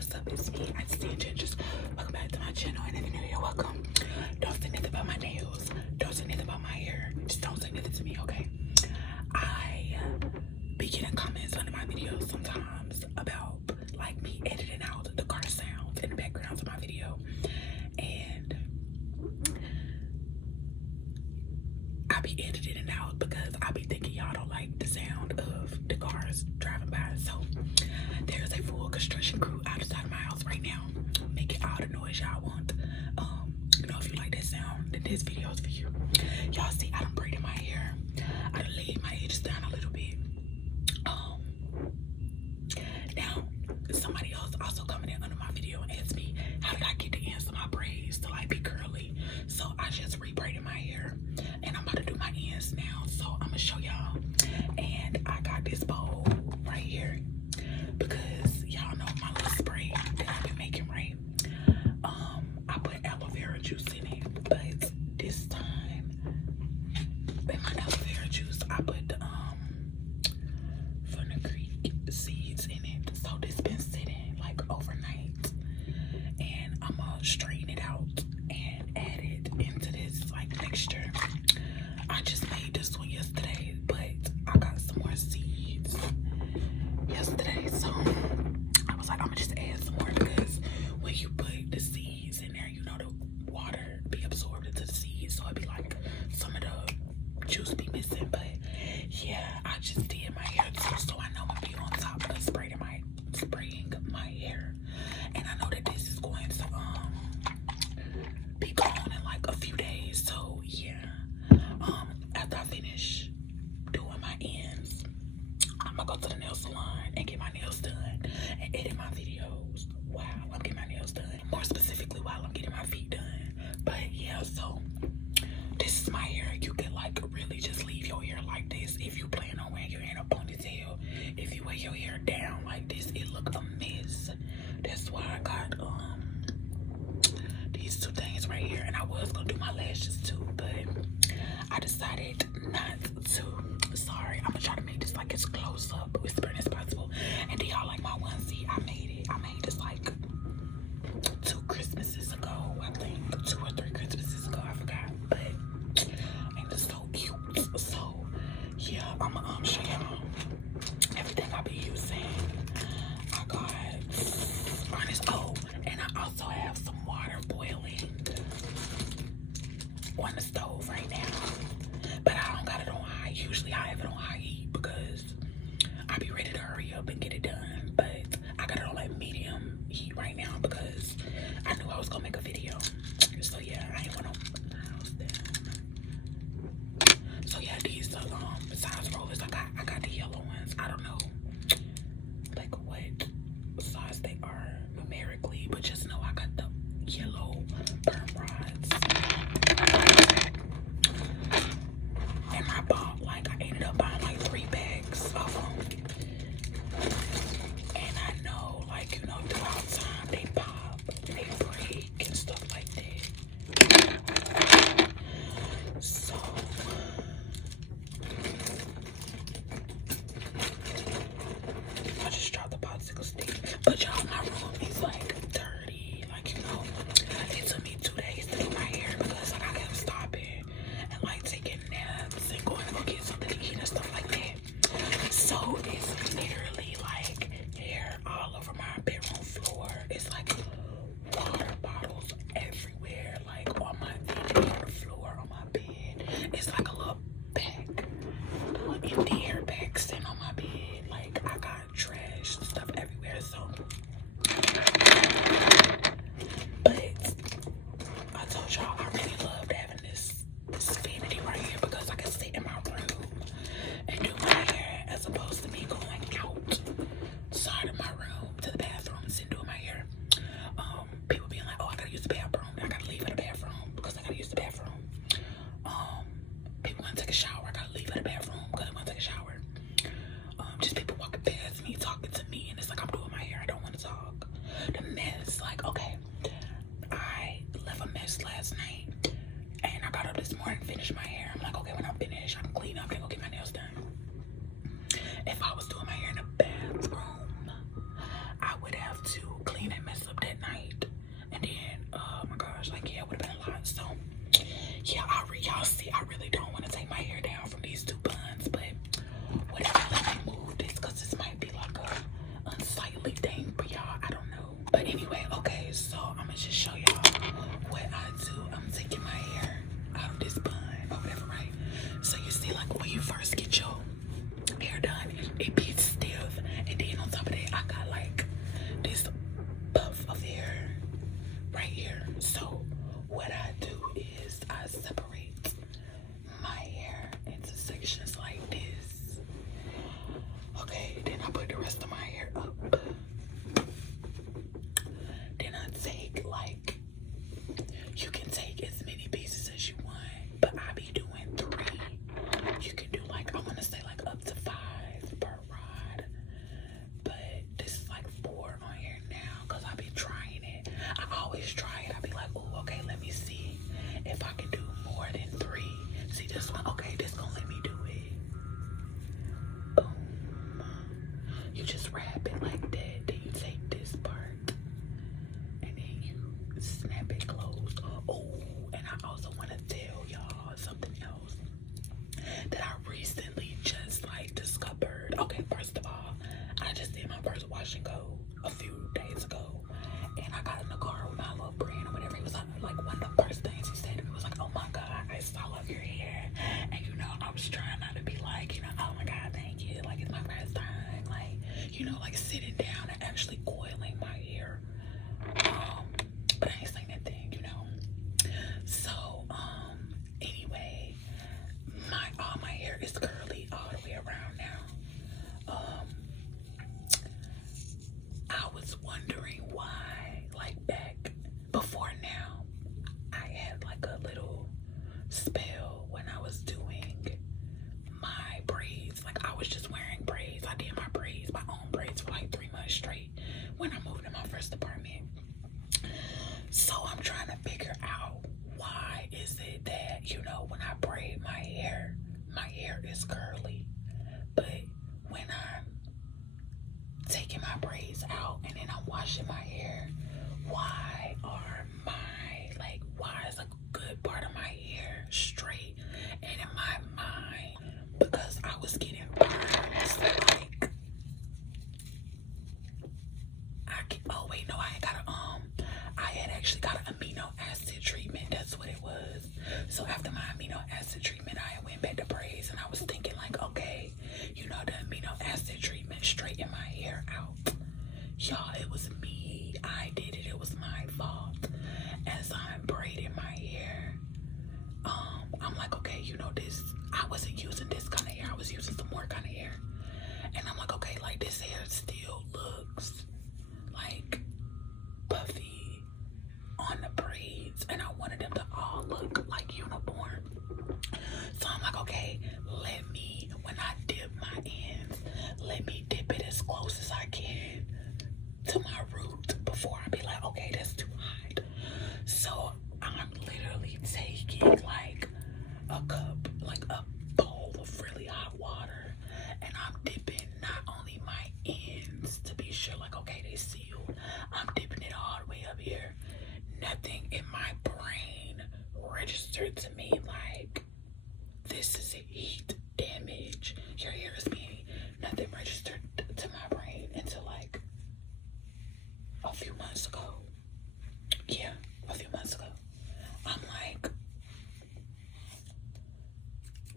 What's up? It's me, I see Gingers. Welcome back to my channel, and if you're new here, welcome. Don't say nothing about my nails. Don't say nothing about my hair. Just don't say nothing to me, okay? I be getting comments under my videos sometimes about like me editing out the car sounds and the backgrounds of my video, and I be editing it out because I be thinking y'all don't like the sound of the cars driving by. So there's a full construction crew outside of my house right now, making all the noise y'all want. If you like that sound, then this video is for you. Y'all see, I done braided my hair. I done laid my edges down a little bit. Now somebody else also commented under my video and asked me how did I get the ends of my braids to like be curly. So I just re-braided my hair, and I'm about to do my ends now. So I'm gonna show y'all. And I got this bowl right here because y'all know my little spray that I've been making, right? I put aloe vera juice in it, but this time in my aloe vera juice I put the fenugreek seeds in it. So this been sitting like overnight, and I'm gonna straighten it out and add it into this like mixture. I just made this one yesterday, but I got some more seeds yesterday, so I was like, I'm gonna just add some more because when you put the seeds in there, you know the water be absorbed into the seeds, so it'd be like some of the juice be missing. But yeah, I just did my hair too, so I know I'm gonna be on top of spraying my hair, and I know that this is going to be gone in like a few days. So yeah, after I finish doing my ends, I'm gonna go to the nail salon and get my nails done and edit my videos while I'm getting my nails done. More specifically, while I'm getting my feet done. But yeah, so this is my hair. You can like really just leave your hair like this if you plan on wearing your hair in a ponytail. If you wear your hair down like this, it look a mess. That's why I got these two things right here, and I was gonna do my lashes too, but I decided not to. Sorry, I'm gonna try to make this like as close up whispering as possible. And do y'all like my onesie? I made this like 2 Christmases ago, I think 2 or 3 Christmases ago, I forgot, but ain't this so cute? So yeah, I'm gonna show y'all everything I be using. I got honest. Oh, and I also have some water boiling on the stove right now, but I don't got it on high. Usually I have it on high heat because I be ready to hurry up and get it done, but I got it on like medium heat right now because I knew I was gonna make a video. So yeah, I ain't want to house that. So yeah, these are size rollers. I got the yellow ones. I don't know like what size they are numerically, but just know I got the yellow perm rods. And I bought like, I ended up buying like 3 bags of them. And I know, like, you know, throughout time they pop, they break and stuff like that. So I just dropped the popsicle stick. But y'all, my room is like dirty. Like, you know, it took me 2 days to do my hair because like I kept stopping and like taking naps and going to go get something to eat and stuff like that. So it's literally like hair all over my bedroom floor. It's like water bottles everywhere, like on my veggie, on the floor, on my bed. It's like a little bag, a little empty hair bag sitting on my bed. Like I got trash stuff everywhere. So, but I told y'all I really loved having this vanity right here because I can sit in my room and do my hair as opposed to me going outside of my room to the bathroom and lip thing for y'all. I don't know. But anyway, okay, so I'm gonna just show y'all what I do. I'm taking my hair out of this bun or whatever, right? So you see, like when you first get your hair done, it be stiff, and then on top of that, I got like this puff of hair right here. So what I do is I separate my hair into sections like this. Okay, then I put the rest of my hair up. Then I take like, you can take as many pieces as you want, but I be doing 3. You can do like, I want to say like up to 5 per rod, but this is like 4 on here now because I be trying it. I always try it. I be like, oh, okay, let me see if I can do more than 3. See this one? Okay, this gonna let me do it. Boom. You just wrap it like that. Then you take this part and then you snap it closed. Oh, and I also want to tell y'all something else that I recently just like discovered. Okay, first of all, I just did my first wash and go a few days ago, and I got in the car with my little friend or whatever. It was like one of the first things he said to me was like, "Oh my God, I saw love your hair," and you know, I was trying not to be like, you know, "Oh my God, thank you," like it's my first time, like, you know, like sitting down and actually coiling my hair. But I ain't saying that thing, you know. So, anyway, all my hair is curly all the way around now. I was wondering why, like back before now, I had like a little spell when I was doing my braids. Like I was just wearing braids. I did my braids, my own braids for like 3 months straight when I moved to my first apartment. So I'm trying to figure out why is it that, you know, when I braid my hair is curly, but when I'm taking my braids out and then I'm washing my hair, why is a good part of my hair straight? And in my mind, because I was getting burns, like oh wait, no, I had actually got an amino acid treatment. That's what it was. So after my amino acid treatment, I went back to braids, and I was thinking like, okay, you know, the amino acid treatment straightened my hair out. Y'all, it was me. I did it. It was my fault. As I'm braiding my hair, I'm like, okay, you know, this, I wasn't using this kind of hair. I was using some more kind of hair. And I'm like, okay, like this hair still looks like puffy on the braids, and I wanted them to all look like uniform. So I'm like, okay, when I dip my ends, let me dip it as close as I can to my root before I be like, okay, that's too hot. So I'm literally taking like a cup, like a bowl of really hot water, and I'm dipping not only my ends to be sure, like, okay, they sealed. I'm dipping it all the way up here. Nothing in my brain registered to me like, this is heat damage. Your hair is being, nothing registered to my brain until like a few months ago. Yeah, a few months ago. I'm like,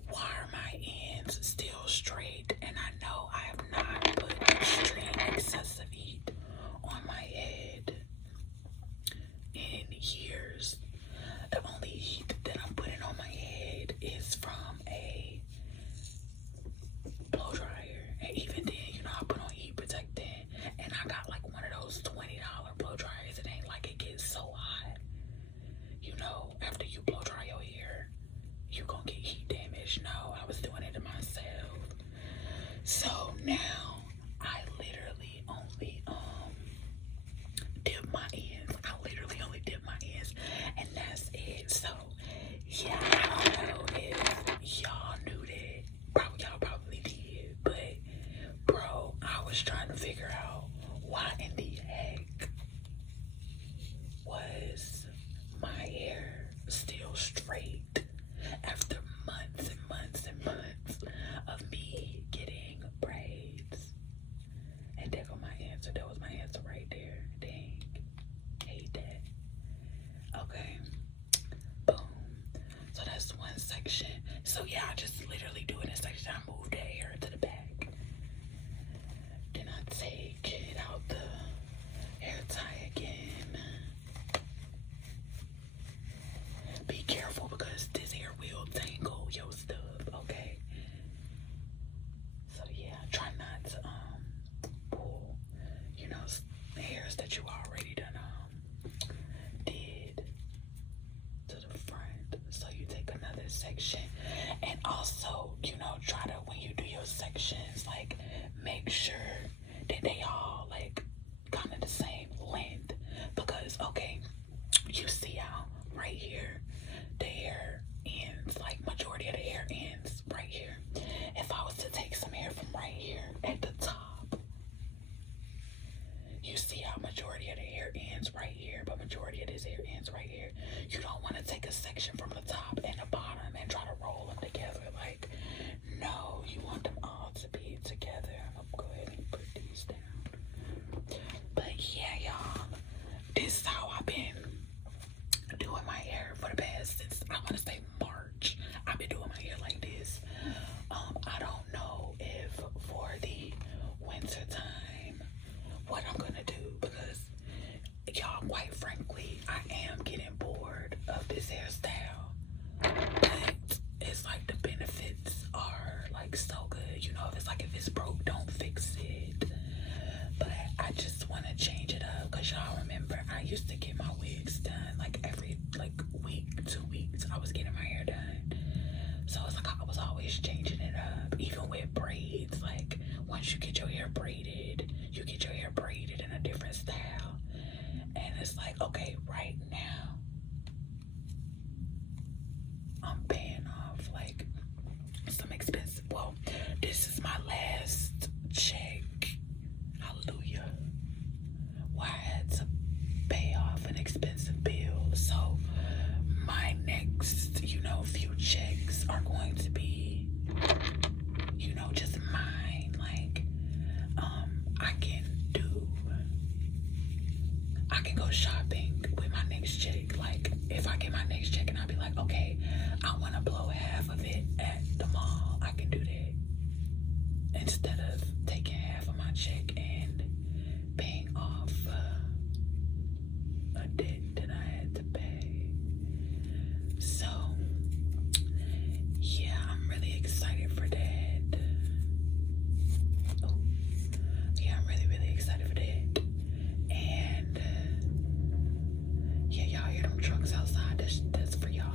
why are my ends still straight? And I know I have not put extreme excessive heat on my head in years. The only heat that I'm putting on my head is from a blow dryer. And even then, you know, I put on heat protectant, and I got like one of those $20 blow dryers. It ain't like it gets so hot. You know, after answer. That was my answer right there. Dang. Hate that. Okay. Boom. So that's one section. So yeah, I just literally do it in section. I move the hair to the back. Then I take it out the hair tie again. Be careful because this hair will tangle your stuff, okay? So yeah, try not to pull, you know, hairs that you already done did to the front. So you take another section, and also, you know, try to, when you do your sections, like make sure that they all like kind of the same length, because okay, you see how right here the hair ends, like majority of the hair ends right here. If I was to take some hair from right here at the top, you see how majority of the hair ends right here, but majority of this hair ends right here. You don't want to take a section from the top and the bottom and try to roll them together. Like, no, you want them all to be together. I'm gonna go ahead and put these down. But yeah, y'all, this is how I've been doing my hair for the past, since I want to say March. I've been doing my hair like this. I don't know if for the winter time what I'm gonna do, because y'all, quite frankly, I am getting bored of this hairstyle. But it's like the benefits are like so good, you know. If it's broke, don't fix it. But I just want to change it up, because y'all remember I used to get my wigs done like every week, 2 weeks. I was getting my hair done, so it's like I was always changing it up. Even with braids, like once you get your hair braided, you get your hair braided in a different style, and it's like, okay, right now I'm paying off like some expensive. Well, this is my last check. Hallelujah. Why I had to pay off an expensive bill. So my next, you know, few checks are going to be, you know, just mine. Like, I can go shopping with my next check. Like, if I get my next check and I'll be like, okay, I want to blow half of it at the mall, I can do that, instead of taking half of my check and paying off a debt that I had to pay. So yeah, I'm really excited for that. Oh, yeah, I'm really excited for that. And yeah, y'all hear them trucks outside? That's for y'all.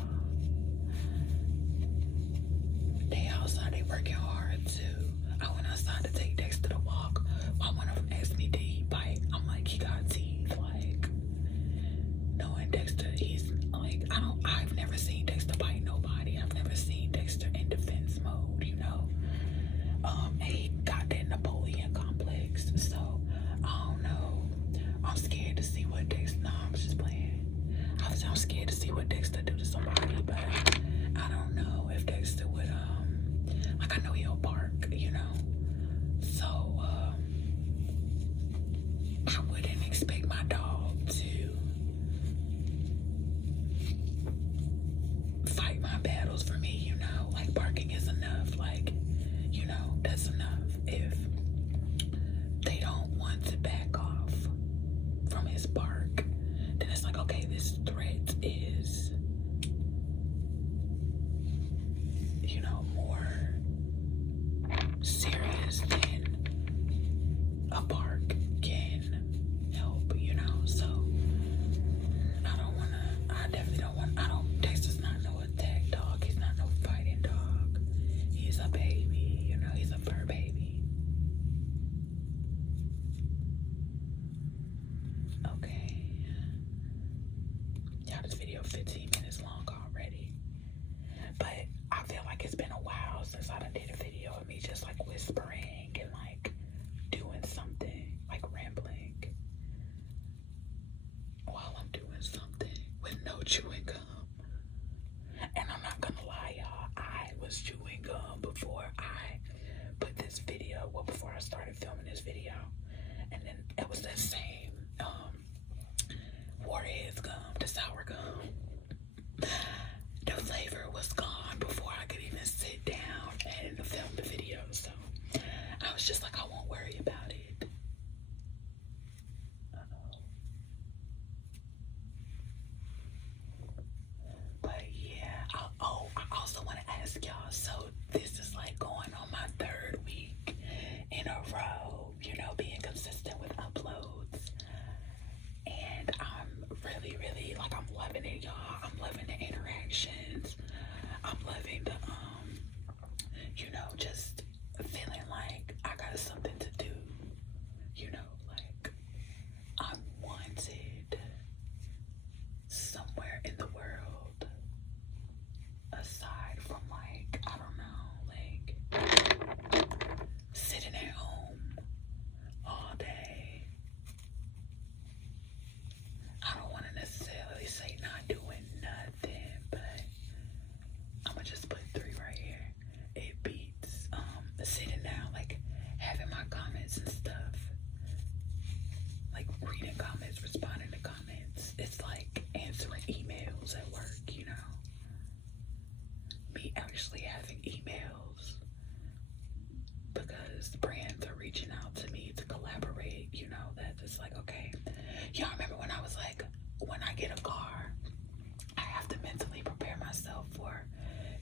They outside, they working hard too. I went outside to take Dexter to walk. While one of them asked me, did he bite? I'm like, he got teeth. Like, knowing Dexter, he's like, I've never seen Dexter bite nobody. I've never seen Dexter in defense mode, you know. And he got that Napoleon complex. So I don't know. I'm scared to see what Dexter. No, I'm just playing. I'm scared to see what Dexter do to somebody, but I don't know if Dexter would like, I know he'll bark, you know. So I wouldn't expect my dog to fight my battles for me, you know. Like, barking is enough. Like, you know, that's enough. If they don't want to back off from his bark, then it's like, okay, this threat is, you know, more serious than a bark can help, you know. So Dexter's not no attack dog. He's not no fighting dog. He's a baby, you know. He's a fur baby. Okay. Y'all, this video 15 minutes long already. But I feel like it's been a while since I done did a video of me just like whispering and like doing something, like rambling while I'm doing something with no chewing gum. And I'm not gonna lie, y'all, I was chewing gum before I put this video, well, before I started filming this video. And then So this is like going on my 3rd week in a row, you know, being consistent with uploads. And I'm really, like, I'm loving it, y'all. I'm loving the interactions. I'm loving the, you know, just feeling like I got something to do, you know, like I'm wanted somewhere in the world aside from, like, I don't know, like sitting at home all day. I don't want to necessarily say not doing nothing, but I'm gonna just put 3 right here. It beats sitting down, like having my comments and stuff, like reading comments, responding to comments. It's like answering emails at work, you know. Me actually having emails because brands are reaching out to me to collaborate, you know, that it's like, okay, y'all remember when I was like, when I get a car, I have to mentally prepare myself for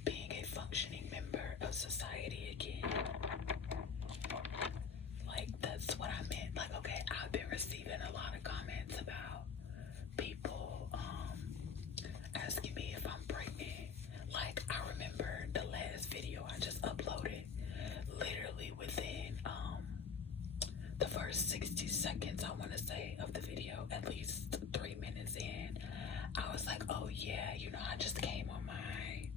being a functioning member of society again. Like, that's what I meant. Like, okay, I've been receiving a lot of comments about people asking me if I'm pregnant. Like, I remember the last video I just uploaded, literally within the first 60 seconds, I want to say, of the video, at least 3 minutes in, I was like, oh yeah, you know, I just came on my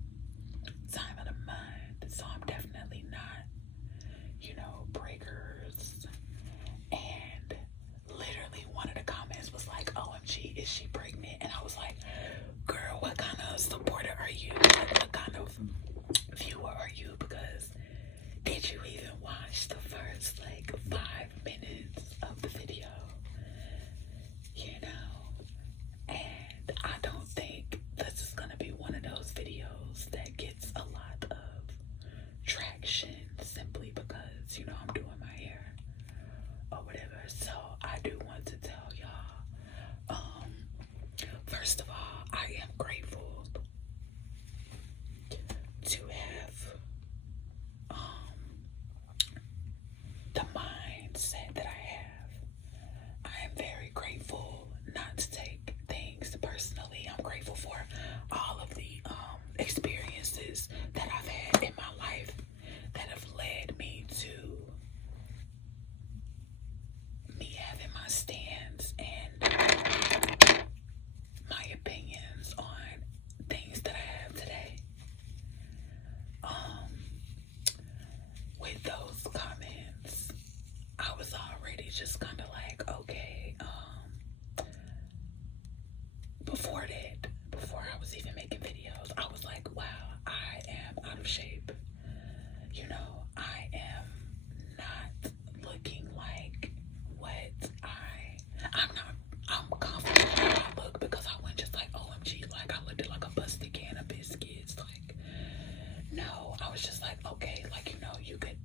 time of the month, so I'm definitely not, you know, breakers. And literally one of the comments was like, OMG, is she pregnant? And I was like, girl, what kind of supporter are you? Like, what kind of viewer are you? Because did you even watch the first like 5 minutes of the video? You know? And I don't think this is gonna be one of those videos that gets a lot of traction simply because, you know, I'm doing my hair or whatever. So I do want to tell y'all, first of all, I am grateful to have the mindset that I have. I am very grateful not to take things personally. I'm grateful for all of the experiences that I've had in my life that have led me to me having my stance and my opinions on things that I have today. With those comments, I was already just kind of like, okay, before I was even making videos, I was like, wow, I am out of shape. You know, I am not looking like what I'm confident in how I look because I went just like, OMG, like I looked like a busted can of biscuits. Like, no, I was just like, okay, like, you know, you could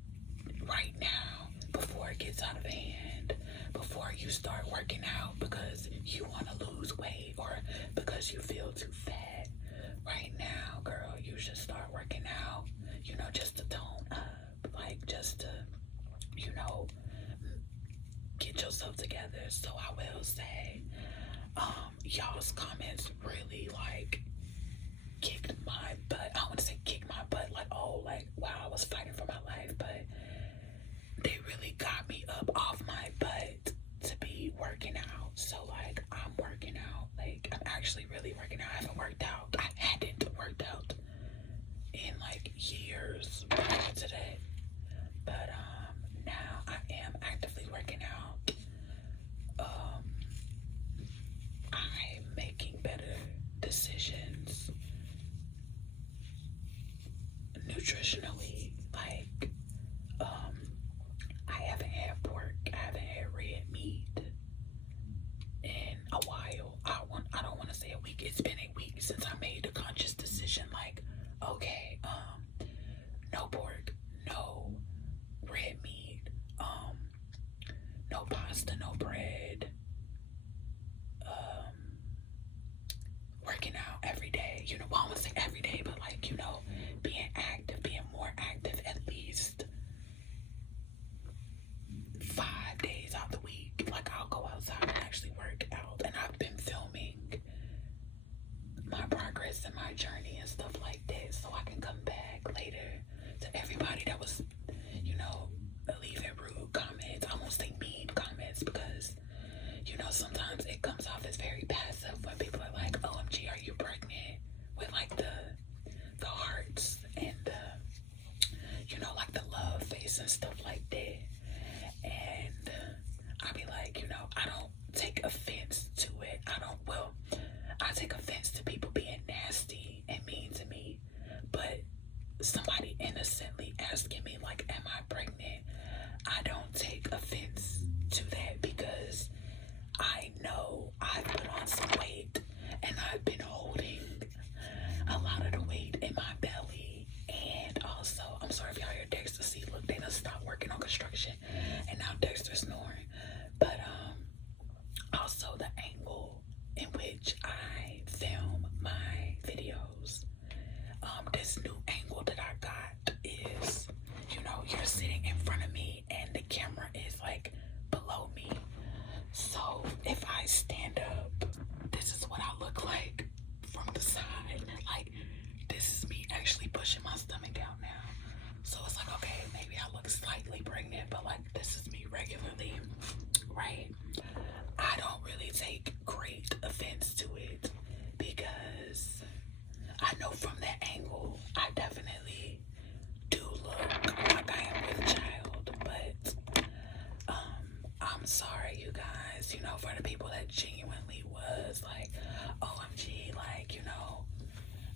right now, before it gets out of hand, before you start working out because you want to lose weight or because you feel too fat, right now, girl, you should start working out, you know, just to tone up, like just to, you know, get yourself together. So I will say, y'all's comments really like kicked my butt. I want to say kicked my butt, like, oh, like, wow, I was fighting for my life, but they really got me up off my butt to be working out. So like, I'm working out, like I'm actually really working out. I haven't worked out. I hadn't worked out in like years prior to that. But now I am actively working out. I'm making better decisions nutritionally. Like, I haven't had pork, I haven't had red meat in a while. I don't want to say a week. It's been a week since I made a conscious decision. Like, okay, no pork, no red meat, no pasta, no bread. Working out every day. You know, well, I won't say every day, but like, you know, being active, being sometimes it comes off as very passive when people are like, OMG, are you pregnant? With like the hearts and like the love face and stuff like that. And I'll be like, I don't take offense to it. I take offense to people being nasty and mean to me, but somebody innocently asking me like, am I pregnant? I don't take offense to that because I know I've put on some weight and I've been holding a lot of the weight in my belly. And also, I'm sorry if y'all hear Dexter. See, look, they done stopped working on construction and now Dexter's snoring. But also the angle in which I film my videos. This new angle that I got is, you're sitting in front of me and the camera is like below me. So if I stand up, this is what I look like from the side. Like, this is me actually pushing my stomach out now. So it's like, okay, maybe I look slightly pregnant, but like, this is me regularly, right? I don't really take great offense to it because I know from that angle, I definitely do look like I am with child, but I'm sorry, you guys, for the people that genuinely was like, OMG, like,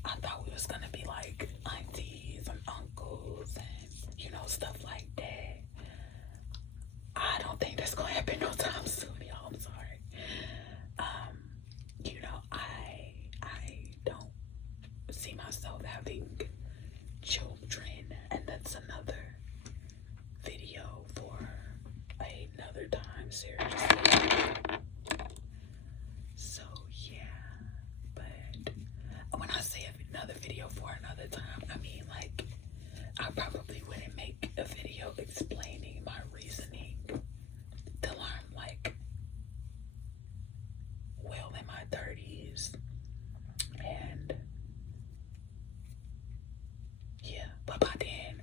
I thought we was gonna be like aunties and uncles and, stuff like that. I don't think that's gonna happen no time soon, y'all. I'm sorry. I don't see myself having children, and that's another video for another time, seriously. So yeah, but when I say another video for another time, I mean like I probably wouldn't make a video explaining my reasoning till I'm like well in my 30s. And yeah, but by then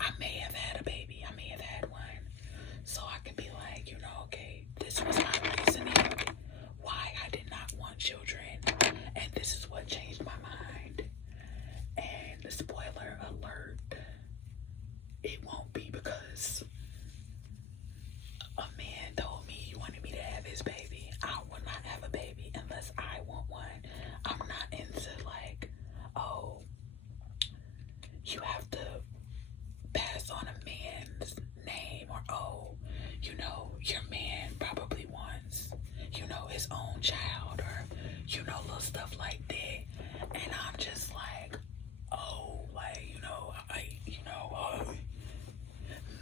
I may have had a baby, I may have had one, so I can be like, okay, this was my reasoning why I did not want children, and this is what changed my mind. And the spoiler alert, it won't be because a man told me he wanted me to have his baby. I will not have a baby unless I want one. I'm not into like, oh, you have to pass on a man's name, or oh, your man probably wants, his own child, or little stuff like that. And I'm just like, oh, like,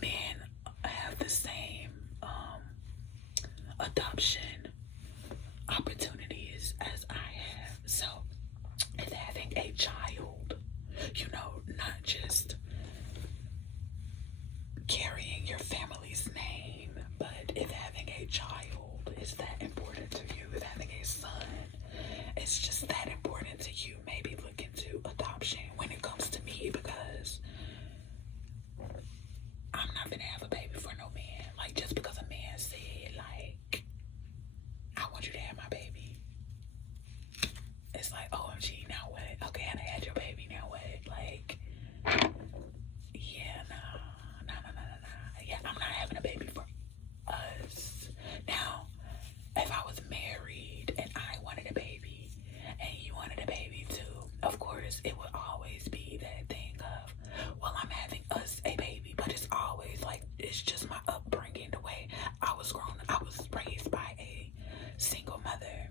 men have the same adoption opportunities as I have. So if having a child, not just carrying your family's name, but if having a child is that important to you, if having a son is just that important to you, maybe look into adoption when it comes to me, because I'm not gonna have a baby for no man. Like, just because a man said, like, I want you to have my baby, it's like, OMG, now what? Okay, I had your baby, now what? Like, yeah, nah. Yeah, I'm not having a baby for us. Now, if I was married and I wanted a baby and you wanted a baby too, of course, it would always be that thing of, well, I'm having us a baby, but it's always like, it's just my upbringing, the way I was raised by a single mother.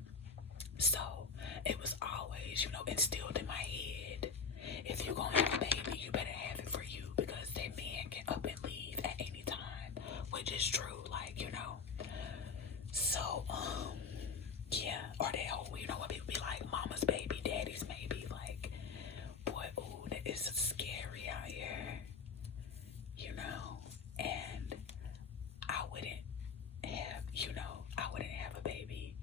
So it was always, instilled in my head, if you're gonna have a baby, you better have it for you, because that man can up and leave at any time, which is true, like, so, yeah, or that whole, when people be like, mama's baby, daddy's maybe, like, boy, ooh, that is scary out here, and I wouldn't have a baby.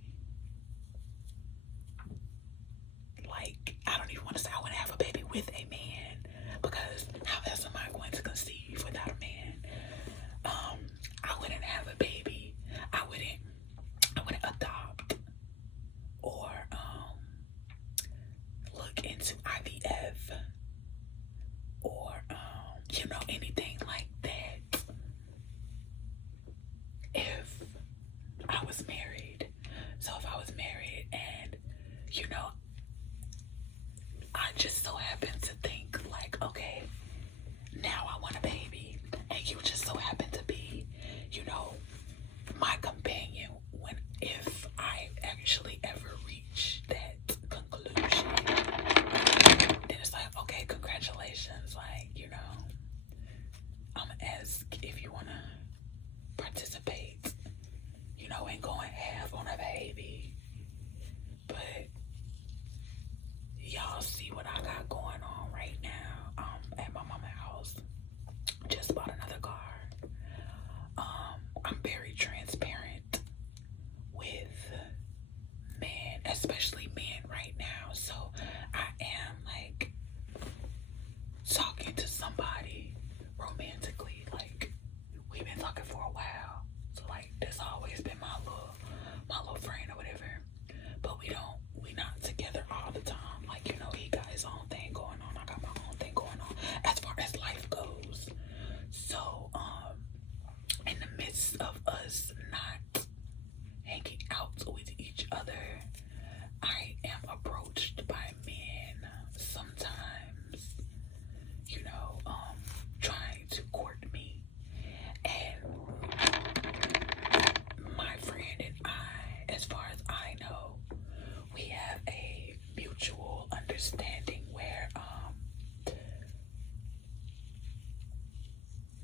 Like, I don't even want to say I wouldn't have a baby with a man, because how else am I going to conceive without a man? I wouldn't have a baby. I wouldn't adopt. you know, I just so happen to think like, okay, now I want a baby, and you just so happen to be, you know, my companion when if I actually ever reach that conclusion, then it's like, okay, congratulations, like, you know, I'm gonna ask if you wanna participate, you know, in going half on a baby. But y'all see what I got going on right now. At my mama's house. Just bought another car. I'm very transparent with men, especially men right now. So I am like talking to somebody romantically. Like we've been talking for a while. So like that's always been my little friend or whatever. But we not together all the time. Like, you know, he got his own thing going on. I got my own thing going on as far as life goes. So, in the midst of us not hanging out with each other, I am approached by men sometimes, you know, trying to court me. And my friend and I, as far as I know, we have a mutual understanding where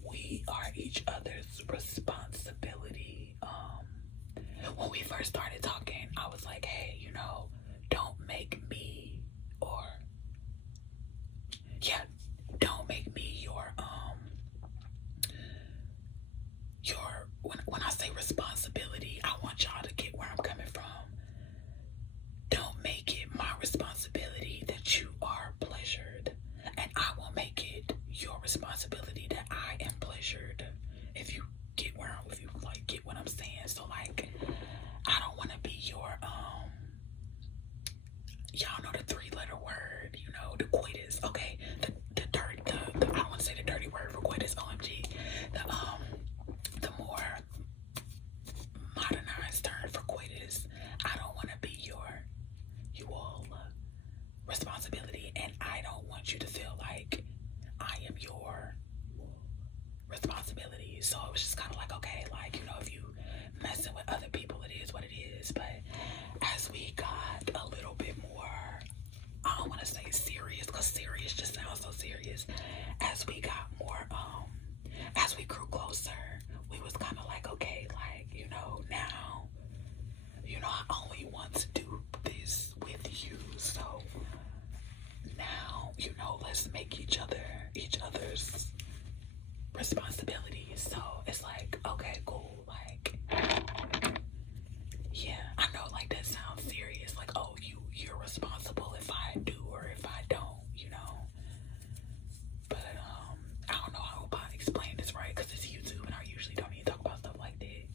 we are each other's responsibility. When we first started talking, I was like, hey, you know, don't make me your when I say responsibility, I want y'all to get where I'm coming from. Don't make it my responsibility that you are pleasured, and I will make it your responsibility that I am pleasured. If you get what I'm saying. So like, I don't want to be your y'all know the 3-letter word, you know, the coitus. Okay, the I don't want to say the dirty word for coitus. OMG, the more modernized term for coitus. I don't want to be you all responsibility, and I don't want you to feel like I am your responsibility. So it was just kind of like, okay, like, you know, if you messing with other people, it is what it is. But as we got a little bit more, I don't want to say serious, because serious just sounds so serious. As we got more, as we grew closer, we was kind of like, okay, like, you know, now, you know, I only want to do this with you. So now, you know, let's make each other's responsibilities. So it's like, okay, cool. Like, yeah, I know, like, that sounds serious. Like, oh, you're responsible if I do or if I don't, you know. But I don't know how I explain this right, because it's YouTube and I usually don't even talk about stuff like that.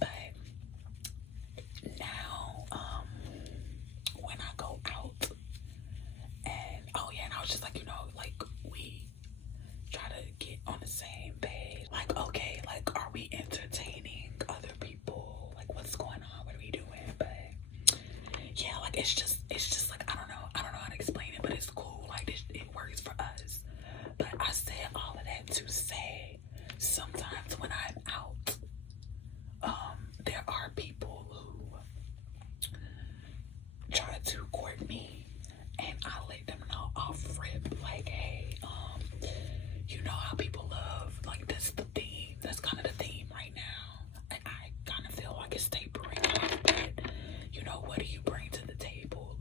But now, when I go out, and oh yeah, and I was just like, you know, like, we try to get on the same page. Like, okay, like, are we entertaining other people? Like, what's going on? What are we doing? But yeah, like, it's just like, I don't know how to explain it, but it's cool. Like, it works for us. But I said all of that to say, sometimes when I'm out, there are people who try to court me, and I let them know off rip, like, hey, you know how people love, like, that's the theme, that's kind of the theme right now, and I kind of feel like it's tapering off, but, you know, what do you bring to the table?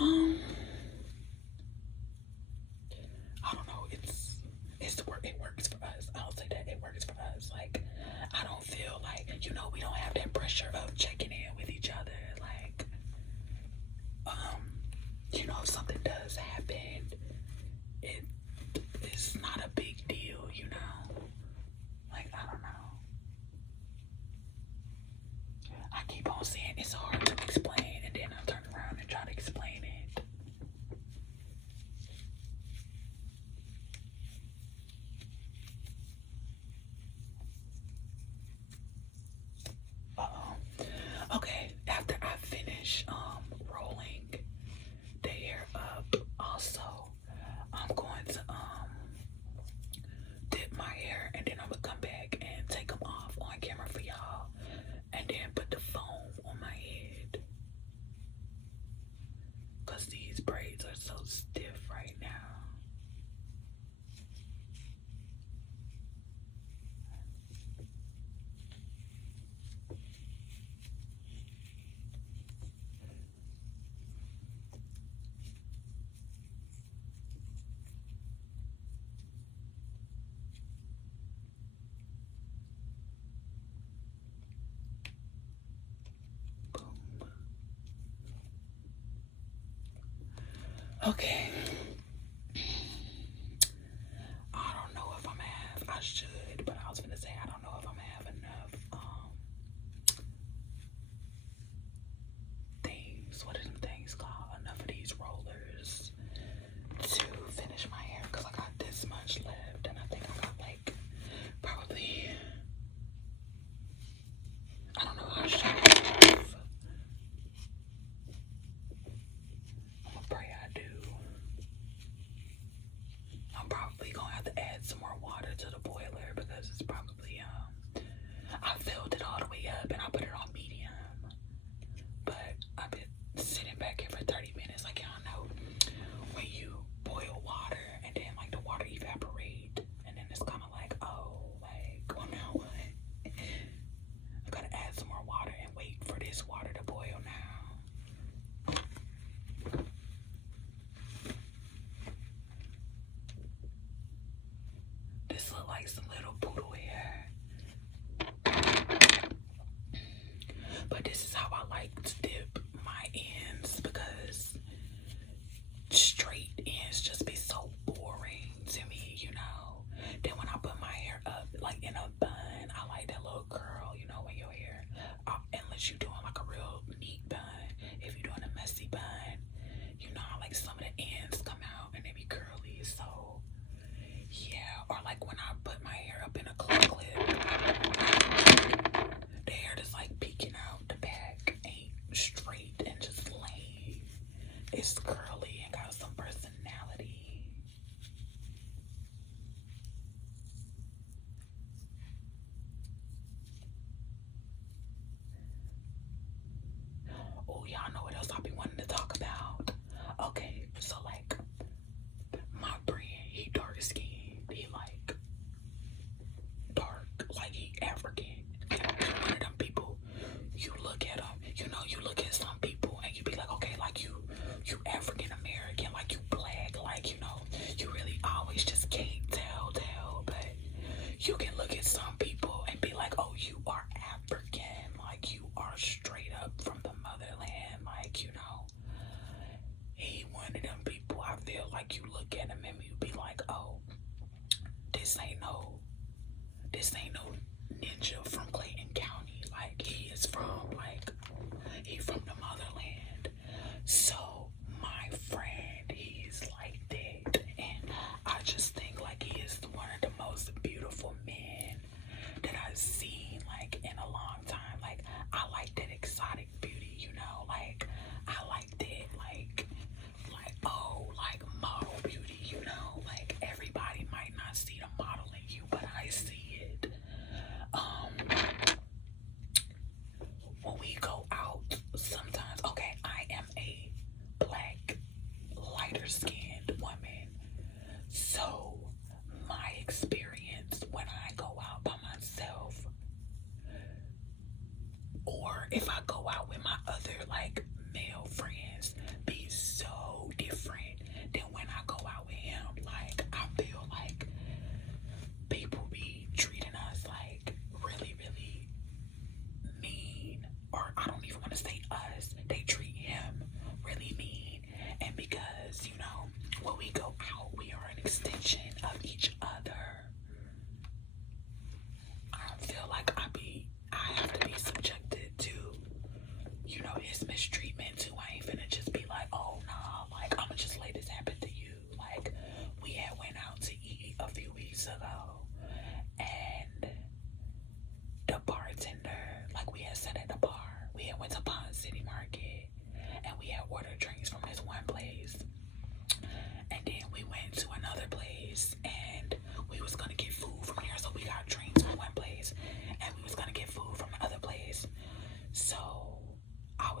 Um, I don't know. It works for us. I'll say that it works for us. Like, I don't feel like, we don't have that pressure of checking in with each other. Like, if something does happen, it's not a big deal. Like, I don't know. I keep on saying it's hard to explain, and then I turn around and try to explain it. Okay, after I finish rolling the hair up, also I'm going to dip my hair, and then I'm gonna come back and take them off on camera for y'all, and then put the foam on my head, cause these braids are so stiff right now. Okay. I don't know if I should, but I was gonna say I don't know if I'm gonna have enough things. What are them things called? Enough of these rollers to finish my hair, because I got this much left, and I think I got like probably, I don't know how much I have. I'm gonna pray I do. I'm probably gonna have to add some more water to the boiler, because it's probably I filled it all the way up and I put it on medium, but I've been sitting back here for 30 minutes. Like, y'all know when you boil water and then like the water evaporate, and then it's kind of like, oh, like, well, now what? I gotta add some more water and wait for this water to boil now. This look like some little poodle hair.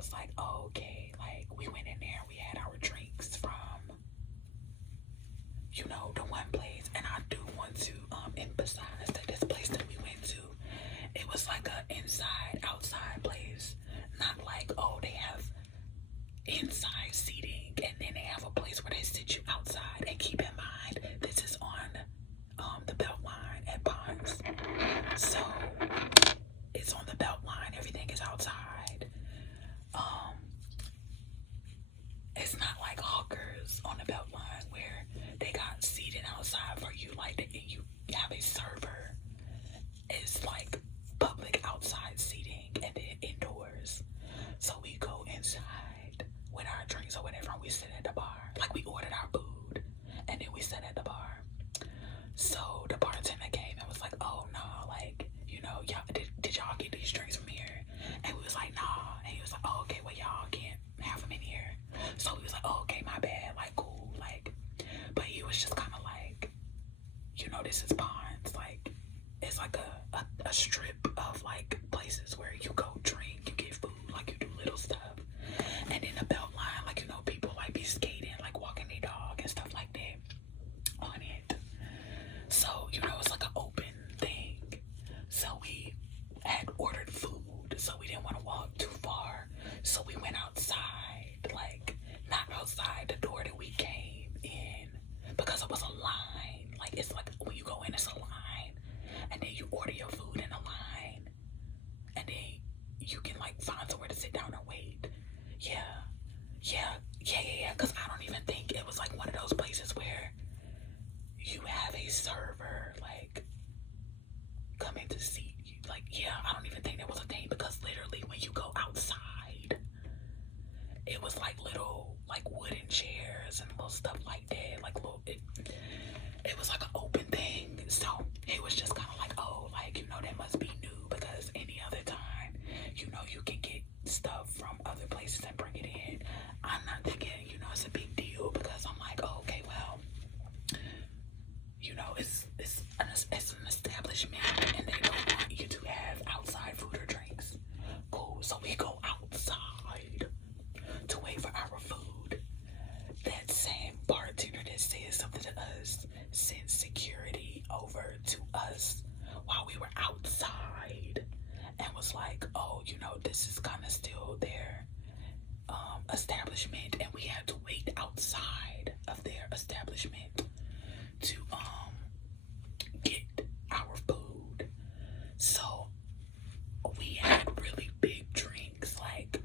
was like, oh, okay, like we went in there, we had our drinks from, you know, the one place. And I do want to emphasize that this place that we went to, it was like a inside outside place, not like, oh, they have inside seating and then they have a place where they sit you outside. And keep in mind, this is on the Beltline at Bonds, so it's on the Beltline, everything is outside. It's not like Hawkers on the Beltline where they got seating outside for you, like you have a server. It's like public outside seating and then indoors. So we go inside with our drinks or whatever, and we sit at the bar. Like we ordered our food and then we sat at the bar. So the bartender came and was like, oh no, like, you know, y'all did y'all get these drinks from here? And we was like, nah. And he was like, oh, okay, well y'all can't have them in here. So we was like, oh, okay, my bad, like cool, like, but he was just kind of like, you know, this is Bonds, like it's like a strip of like places where you go drink, you get food, like you do little stuff. And in the Beltline, like, you know, people like be skating, like walking their dog and stuff like that on it. So, you know, it's like an open thing. So we had ordered food, so we didn't want to walk too far. So we went outside, like not outside the door that we came in, because it was a line. Like it's like when you go in, it's a line, and then you order your food in a line, and then you can like find somewhere to sit down and wait. Yeah. Because I don't even think it was like one of those places where you have a server like coming to seat you. Like, yeah, I don't even think that was a thing, because literally when you go outside, it was like little like wooden chairs and little stuff like that. Like little, it was like an open thing. So it was just kind of like, oh, like, you know, that must be new, because any other time, you know, you can get stuff from other places and bring it in. I'm not thinking, you know, it's a big deal, because I'm like, oh, okay, well, you know, it's an establishment and they don't want you to have outside food or drinks. Cool. So we go outside to wait for our food. That same bartender that said something to us sent security over to us while we were outside and was like, oh, you know, this is kind of still their establishment, and we had to wait outside of their establishment to get our food. So we had really big drinks, like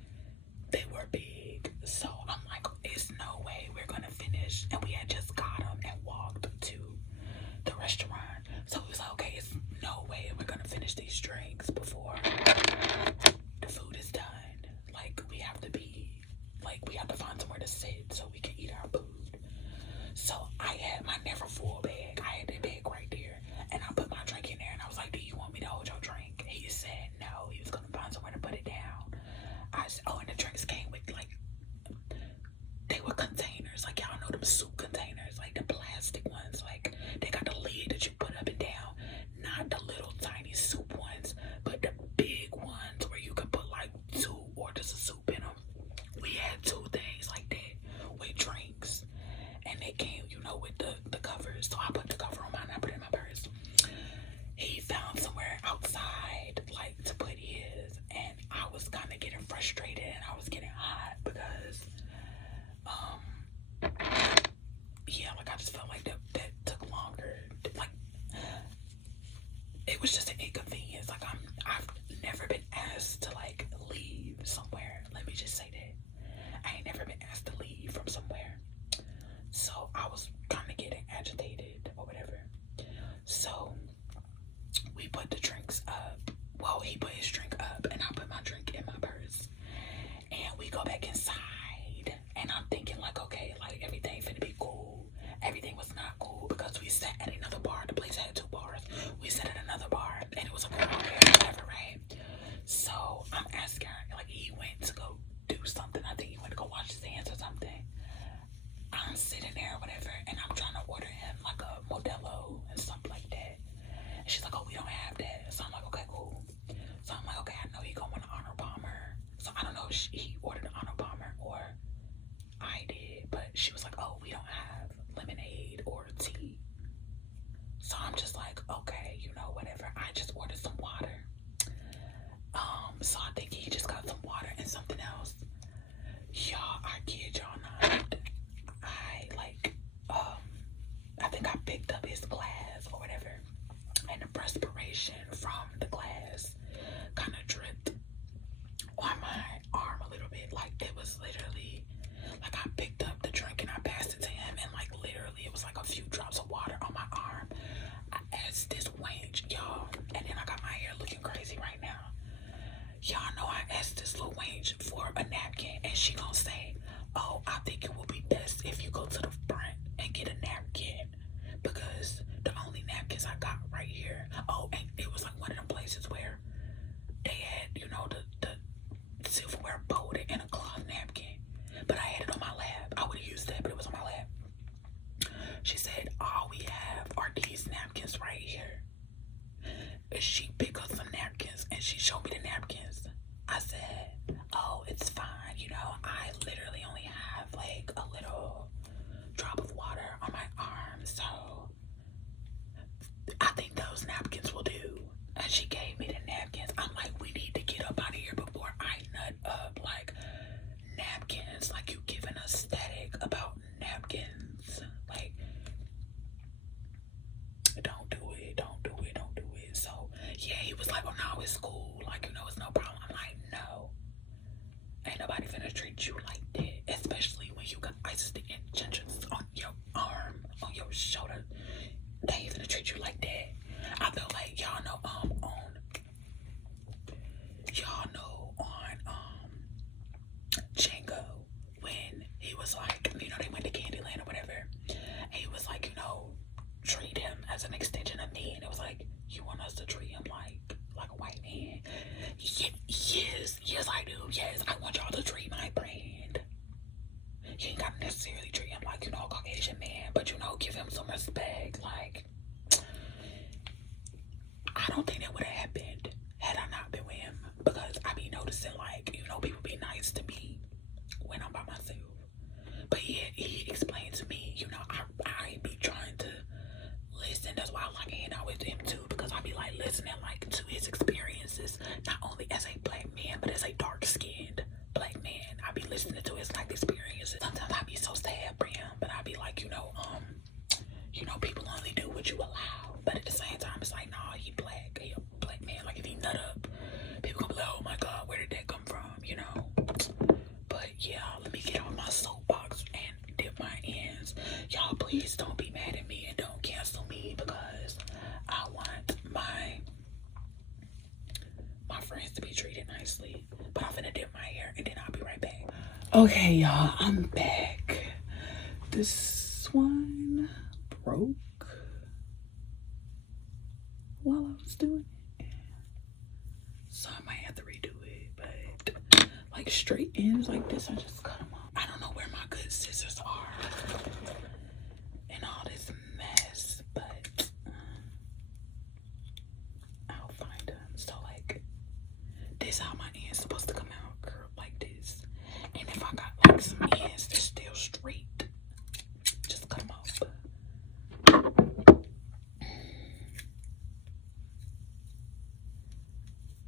they were big. So I'm like, there's no way we're gonna finish, and we had just got them and walked to the restaurant. So we was like, okay, it's no way we're gonna finish these drinks before the food is done. Like we have to find somewhere to sit so we can eat our food. So I had my never full bag. I had that bag right there, and I put my drink in there, and I was like, do you want me to hold your drink? He said no, he was gonna find somewhere to put it down. I said, oh, and the drinks came with like, they were containers, like y'all know them soup containers, like the plastic ones, like they got the lid that you put up and down, not the little tiny soup ones, but the big ones where you can put like 2 orders of soup in them. We had 2 things like that with drinks, and they came, you know, with the covers. So I put the cover on mine, I put it in my purse. He found somewhere outside like to put his, and I was kind of getting frustrated and I was getting hot because yeah, like I just felt like that took longer. Like it was just an inconvenience. Like I've never been asked to like leave somewhere. Let me just say that. I ain't never been asked to leave from somewhere. So I was kind of getting agitated was like, you know, they went to Candyland or whatever. And he was like, you know, treat him as an extension of me. And it was like, you want us to treat him like a white man? Yes, I do. Yes, I want y'all to treat my brand. You ain't gotta necessarily treat him like, you know, a Caucasian man, but, you know, give him some respect. Like, I don't think that would have happened had I not been with him, because I be noticing, like, you know, people be nice to me when I'm by myself. But yeah, he explained to me, you know, I be trying to listen. That's why I like hanging out with him too, because I be like listening like to his experiences, not only as a black man, but as a dark-skinned black man. I be listening to his life experiences. Sometimes I be so sad for him, but I be like, you know, people only do what you allow. But at the same time, it's like, nah, he black. He a black man. Like, if he nut up, people gonna be like, oh my God, where did that come from? You know? But yeah, let me get on my soapbox and dip my ends. Y'all, please don't be mad at me and don't cancel me, because I want my friends to be treated nicely. But I'm finna dip my hair and then I'll be right back. Okay, y'all, I'm back. This one broke while I was doing it, so I might have to redo it. But like straight ends like this, I just cut them off. I don't know where my good scissors are and all this mess, but I'll find them. So like, this how my ends supposed to come out, curved like this. And if I got like some ends that's still straight, just cut them off.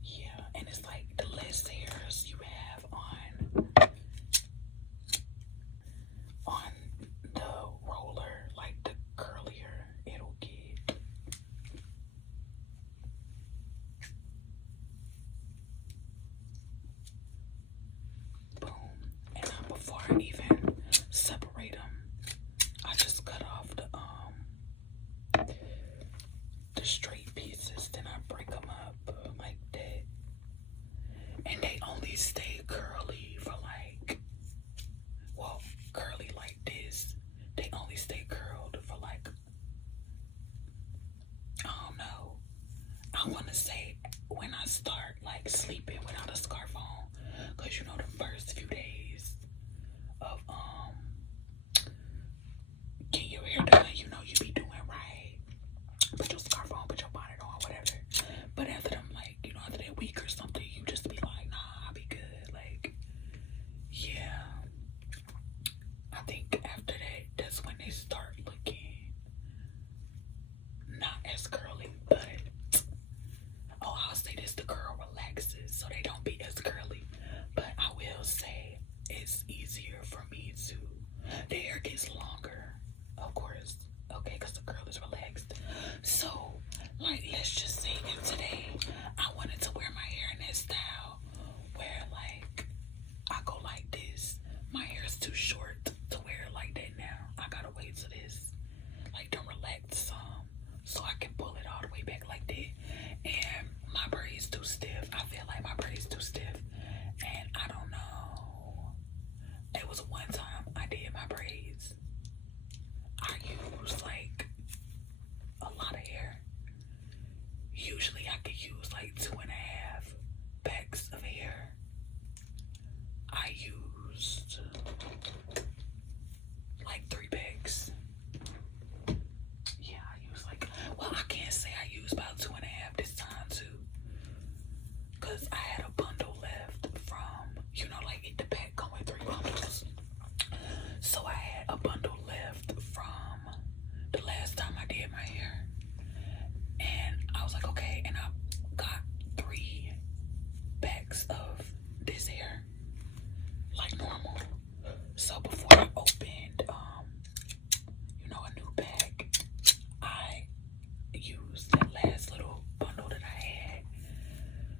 Yeah, and it's like the less hairs you have on the roller, like the curlier it'll get. Boom. And now before I even separate them, I just cut off the straight pieces, then I break them up like that. And they only stay curly for like, well, curly like this. They only stay curled for like, I don't know. I want to say when I start like sleeping without a scarf on, because you know the first few days of getting your hair done, you know, you be doing right. Put your scarf on, put your bonnet on, whatever. But after them, like, you know, after that week or something, you just be like, nah, I'll be good. Like, yeah. I think after that, that's when they start looking not as curly, but I'll say this, the curl relaxes, so they don't be as curly. But I will say it's easier for me to, the hair gets longer, of course, okay, because the curl is relaxed. So, like, let's just say that today I wanted to wear my hair in this style where, like, I go like this. My hair is too short to wear it like that now. I gotta wait till this, like, to relax some, so I can pull it all the way back like that. And my braids too stiff. I feel like my braids too stiff. And I don't know. It was one time I did my braids. I used like a lot of hair. Usually I could use like 2.5 packs of hair. I used like 3 packs. Yeah, I used like, well, I can't say I used about 2.5 this time too, because I had a bundle left from, you know, like the pack come with 3 bundles. So I had a bundle left from the last time I did my hair. And I was like, okay, and I got 3 packs of this hair, like normal. So before I opened, you know, a new bag, I used that last little bundle that I had.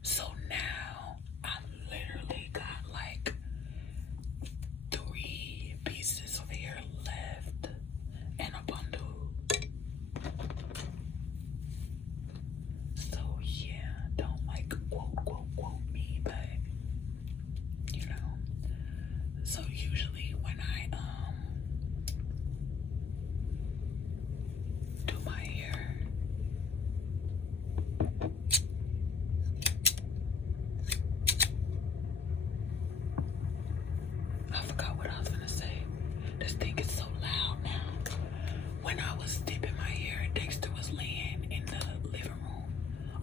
So now I literally got like 3 pieces of hair left in a bundle. So yeah, don't like quote me, but you know. So usually when I I forgot what I was gonna say. This thing is so loud now. When I was dipping my hair, Dexter was laying in the living room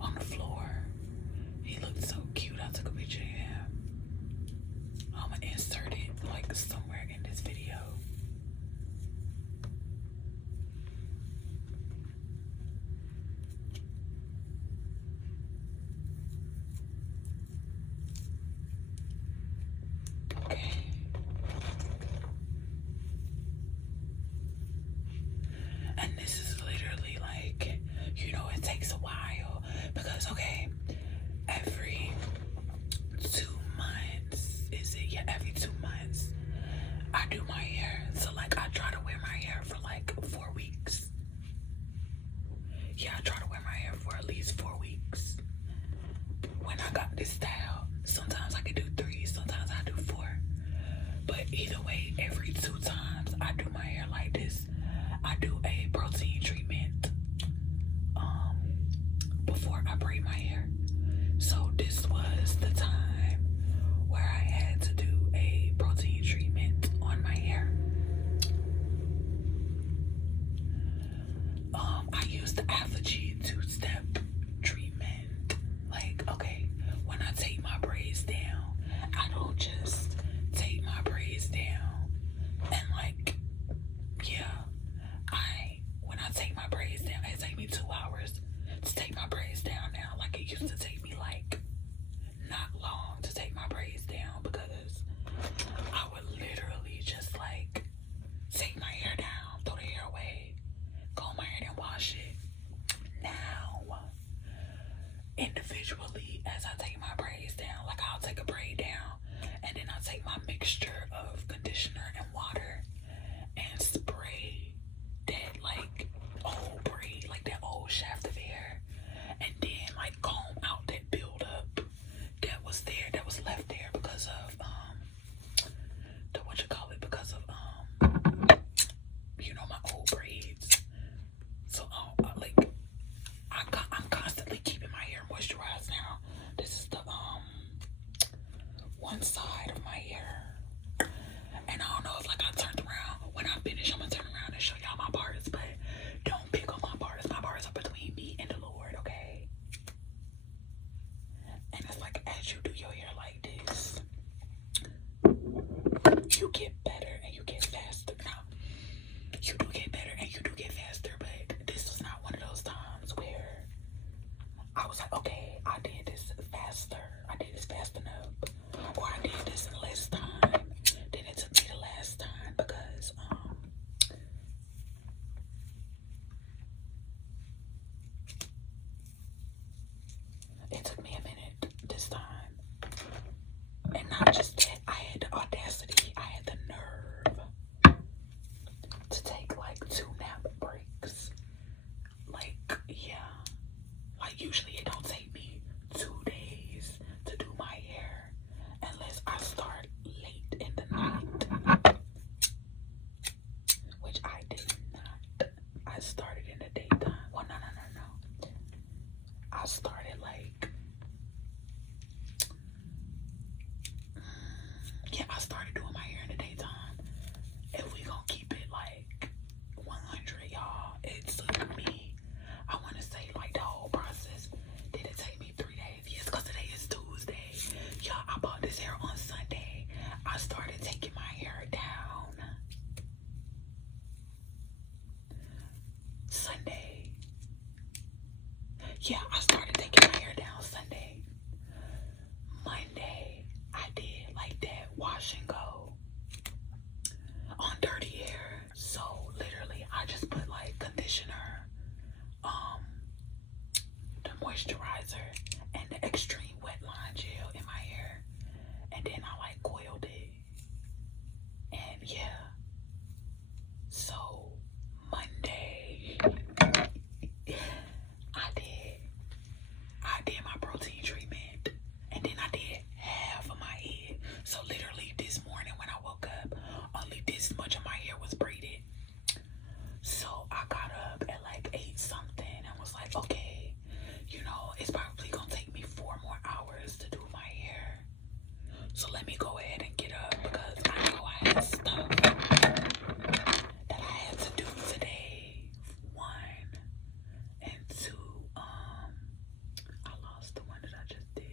on the floor. He looked so cute. I took a picture of him. I'm gonna insert it like somewhere in this video. Okay. And this is literally like, you know, it takes a while because, okay, every 2 months, is it? Yeah, every 2 months, I do my hair. So, like, I try to wear my hair for like 4 weeks. Yeah, I try to wear my hair for at least 4 weeks. When I got this style, sometimes I can do 3, sometimes I do 4. But either way, every 2 times I do my hair like this, I do a protein treatment before I braid my hair. So this was the time where I had to do a protein treatment on my hair. I used the Allergy 2-step treatment. Like, okay, when I take my braids down, I don't just take my braids down and like, yeah, when I take my braids down, it takes me 2 hours to take my braids down now. Like, it used to take me like not long to take my braids down because I would literally just like take my hair down, throw the hair away, comb my hair, and wash it. Now, individually, as I take my braids down, like I'll take a braid down and then I'll take my mixture of conditioner and water and spray that like old braid, like that old shaft of hair, and then like comb out that buildup that was there, that was left there because of because of you know, my old braids. So like I'm constantly keeping my hair moisturized now. This is the one side of my hair, and I don't know if like I turned around. When I finish, I'm gonna turn around and show y'all my parts, but don't pick on my parts. My parts are between me and the Lord, okay? And it's like, as you do your hair like this, you get better and you get faster. Now, you do get better and you do get faster, but this was not one of those times where I was like, okay, I did this faster. I did this fast enough. Or I did this in less time than it took me the last time because, it took me a minute this time. And not just that, I had the audacity, I had the nerve to take like 2 nap breaks. Like, yeah. Like, usually it don't take me 2 days to do my hair unless I start late in the night. Which I did not. I started in the daytime. Well, no. I started like, yeah, I started doing my hair in the daytime. If we gonna keep it like 100, y'all, it took me, I want to say like the whole process, did it take me 3 days? Yes, because today is Tuesday. Y'all, I bought this hair on Sunday. I started taking my hair down Sunday. Yeah, I started taking my hair down Sunday. Monday, I did like that wash and go on dirty hair. So literally, I just put like conditioner, the moisturizer, and the extreme wet line gel in my hair, and then I like coiled it. And yeah, so Monday, I did my protein treatment, and then I did half of my head. So literally this morning when I woke up, only this much of my hair was braided. So I got up at like 8 something and was like, okay, you know, it's probably gonna take me 4 more hours to do my hair. So let me go ahead and get up because I know and stuff that I had to do today. One and two, I lost the one that I just did.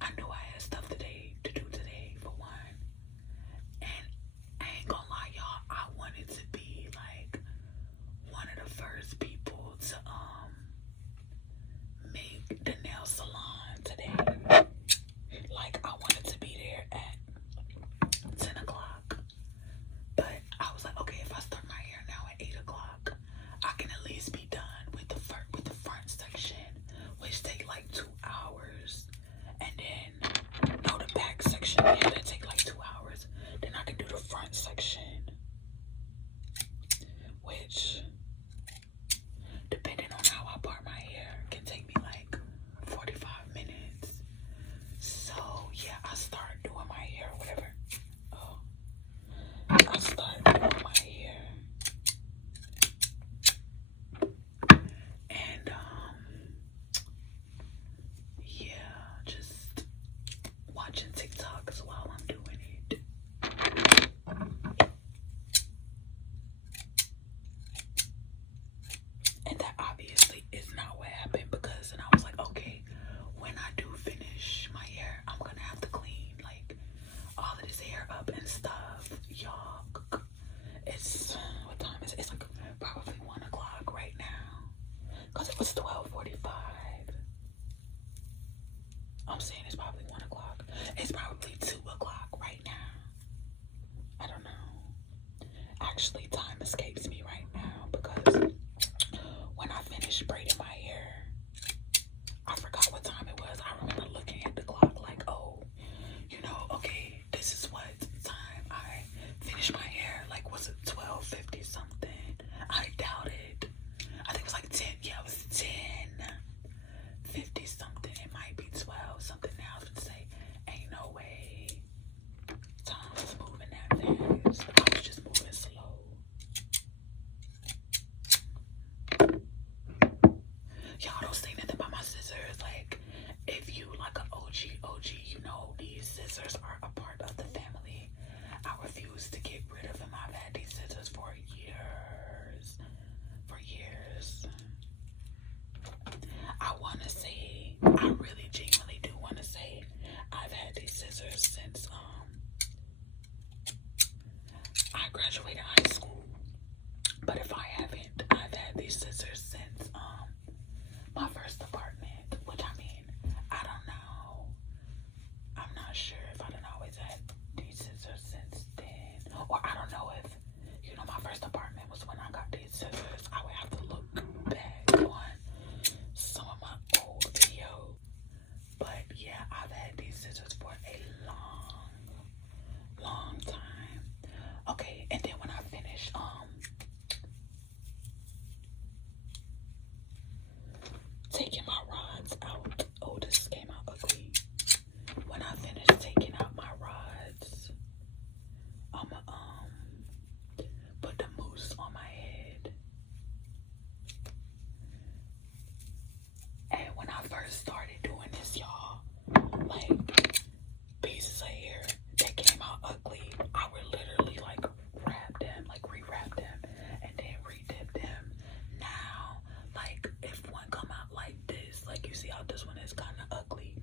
I knew I had stuff today to do today for one. And I ain't gonna lie, y'all, I wanted to be like one of the first people to make the nail salon today. Like I wanted to be there at 10 o'clock. But I was like, okay, if I start my hair now at 8 o'clock, I can at least be done with the front section, which take like 2 hours. And then no, the back section, yeah, that take like 2 hours. Then I can do the front section, which, depending on how I part my hair, can take me like 45 minutes. So yeah, I started doing my hair, whatever. Oh, I started doing my hair, and yeah, just watching TikToks while I'm doing it. And that obviously is not what happened, because then I was like, okay, when I do finish my hair, I'm gonna have to clean like all of this hair up and stuff. Y'all, it's, what time is it? It's like probably 1 o'clock right now, because it was 12:45. I'm saying it's probably 1 o'clock. It's probably 2 o'clock right now. I don't know. Actually, time escapes me right now, because when I finished braiding my hair, I forgot what time it was. I remember looking at the clock like, oh, you know, okay, this is what time I finished my hair. Like, was it 12:50 something? I doubt it. I think it was like 10. Yeah, it was 10:50 something. It might be 12 something now. I would say, ain't no way. Time was moving that fast. I was just moving slow. Y'all don't say nothing about my scissors. Like, if you like an OG, you know these scissors are a part of the family. I refuse to get rid of them. I've had these scissors for years. For years. I want to say, I really genuinely do want to say, I've had these scissors since I graduated high school. But if I haven't, I've had these scissors since my first apartment, which, I mean, I don't know. I'm not sure if I done always had these scissors since then. Or I don't know if, you know, my first apartment was when I got these scissors. I would have to look back on some of my old videos. But yeah, I've had these scissors for a long time. Okay, and then when I finished taking my rods out, oh, this came out ugly. When I finished taking out my rods, I'ma put the mousse on my head. And when I first started doing this, y'all, like, pieces of hair that came out ugly, I would literally like wrap them, like rewrap them, and then redip them. Now, like, if one come out like this, like you see how this one is kind of ugly,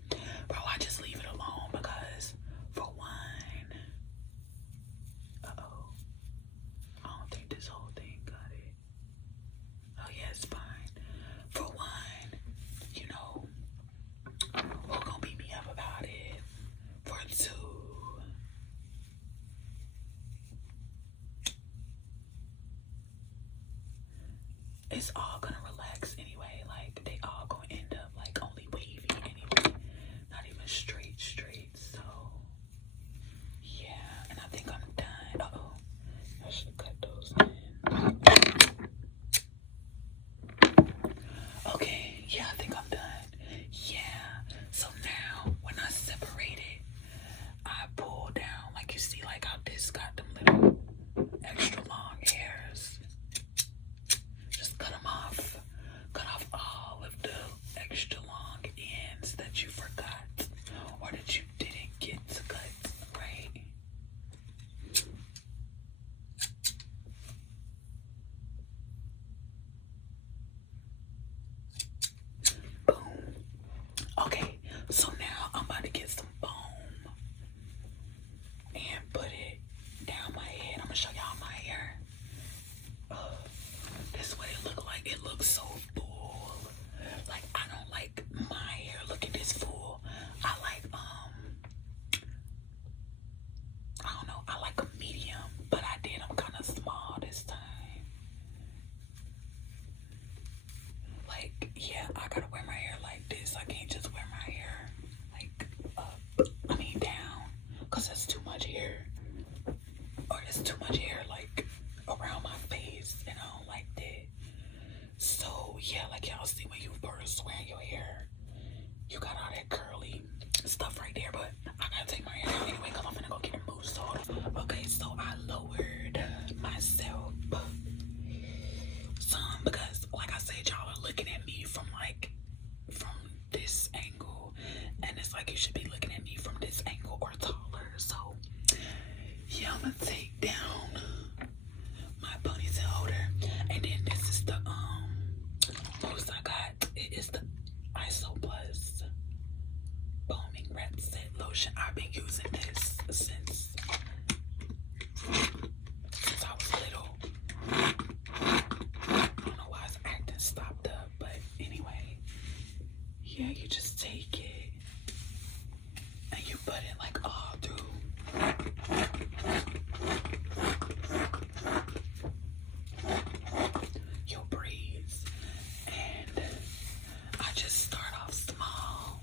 bro, I just leave it alone, because for one, uh-oh, I don't think this whole thing got it. Oh yeah, it's fine. For one, you know, who gonna beat me up about it? For two, it's all gonna relax anyway. Like, they all gonna end up like only wavy anyway, not even straight. So yeah, and I think I'm done. Uh-oh, I should cut those in. Okay, yeah, I think I'm done. Yeah, so now when I separate it, I pull down, like you see, like how this got them little extra long hairs. Just cut them off. too much hair like around my face, and I don't like that. So yeah, like y'all see when you first wearing your hair, you got all that curly stuff right there, but I gotta take my hair out anyway because I'm gonna go get a mousse on. Okay, so I lowered myself some because, like I said, y'all are looking at me from this angle, and it's like you should be looking at me from this angle or taller. So yeah, I'm gonna take down my ponytail holder, and then this is the mousse I got. It is the Iso Plus Foaming Wrap Set Lotion. I've been using this since I was little. I don't know why it's acting stopped up, but anyway, yeah, you just take it and you put it like all through your braids, and I just start off small.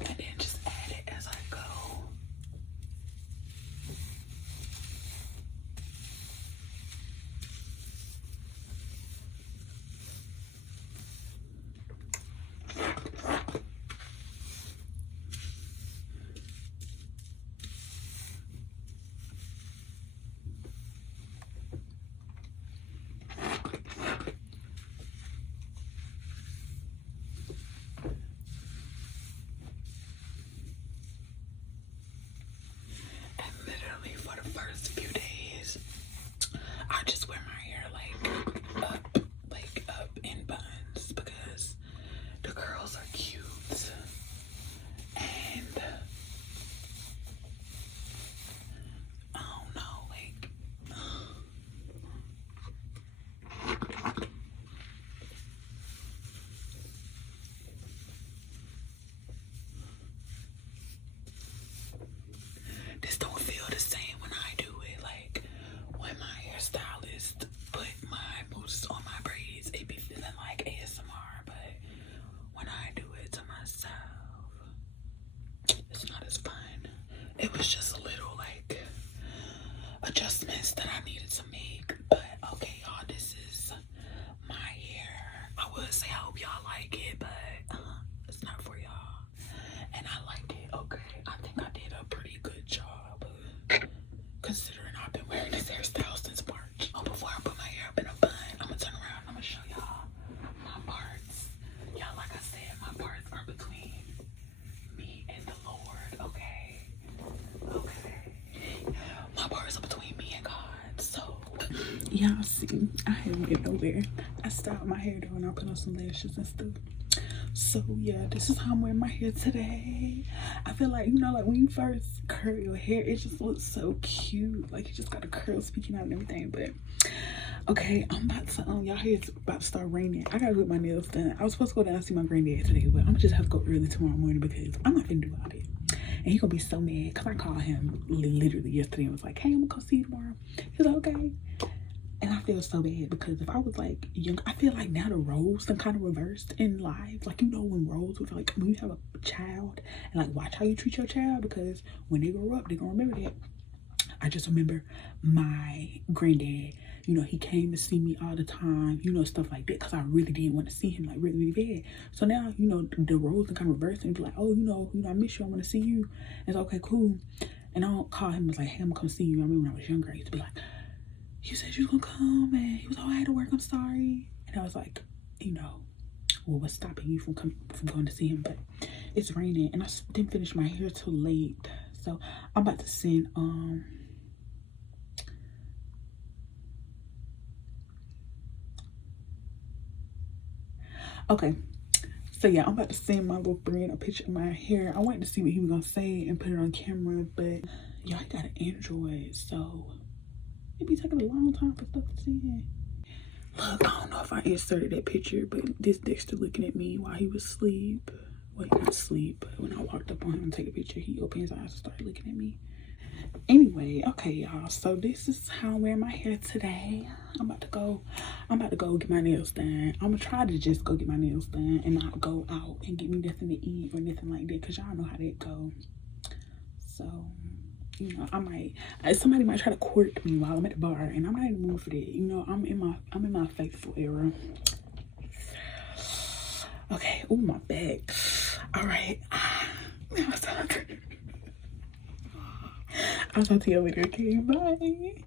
And then just add it as I go. Literally for the first few days, I just wear my hair like up in buns because the curls are cute, and I don't know, like this don't feel the same when I do it. Like when my hairstylist put my mousse on my braids, it be feeling like ASMR, but when I do it to myself, it's not as fun. It was just a little like adjustments that I needed to make. But okay, y'all, this is my hair. I would say I hope y'all like it, but it's not for y'all. And I liked it. Okay, I think I did a pretty good job considering I've been wearing this hairstyle since March. Oh, before I put my hair up in a bun, I'm gonna turn around and I'm gonna show y'all my parts. Y'all, like I said, my parts are between me and the Lord. Okay, my parts are between me and God. So y'all see, I haven't been nowhere. I styled my hair though, and I put on some lashes and stuff. So yeah, this is how I'm wearing my hair today. I feel like, you know, like when you first curl your hair, it just looks so cute. Like you just got the curls speaking out and everything. But okay, I'm about to y'all hear it's about to start raining. I gotta get my nails done. I was supposed to go down and see my granddad today, but I'm gonna just have to go early tomorrow morning because I'm not gonna do all that. And he's gonna be so mad because I called him literally yesterday and was like, hey, I'm gonna come see you tomorrow. He's like, okay. And I feel so bad because if I was like young, I feel like now the roles done kind of reversed in life. Like, you know, when roles was like, when you have a child and like watch how you treat your child, because when they grow up, they're gonna remember that. I just remember my granddad, you know, he came to see me all the time, you know, stuff like that, because I really didn't want to see him like really, really bad. So now, you know, the roles are kind of reversed and be like, oh, you know, I miss you, I want to see you. It's okay, cool. And I don't call him as like, hey, I'm gonna come see you. I remember when I was younger, I used to be like, you said you was gonna come, and he was, oh, I had to work, I'm sorry. And I was like, you know, well, what's stopping you from going to see him? But it's raining and I didn't finish my hair till late, so I'm about to send okay, so yeah, I'm about to send my little friend a picture of my hair. I wanted to see what he was gonna say and put it on camera, but y'all got an Android, so it be taking a long time for stuff to see. Look, I don't know if I inserted that picture, but this Dexter looking at me while he was asleep. Well, he not asleep, but when I walked up on him to take a picture, he opened his eyes and started looking at me. Anyway, okay, y'all. So this is how I'm wearing my hair today. I'm about to go get my nails done. I'm gonna try to just go get my nails done and not go out and get me nothing to eat or nothing like that, because y'all know how that go. So, you know, I might, somebody might try to court me while I'm at the bar, and I'm not in the mood for that. You know, I'm in my faithful era. Okay. Oh, my back. All right. I'll talk to you later. Okay, bye.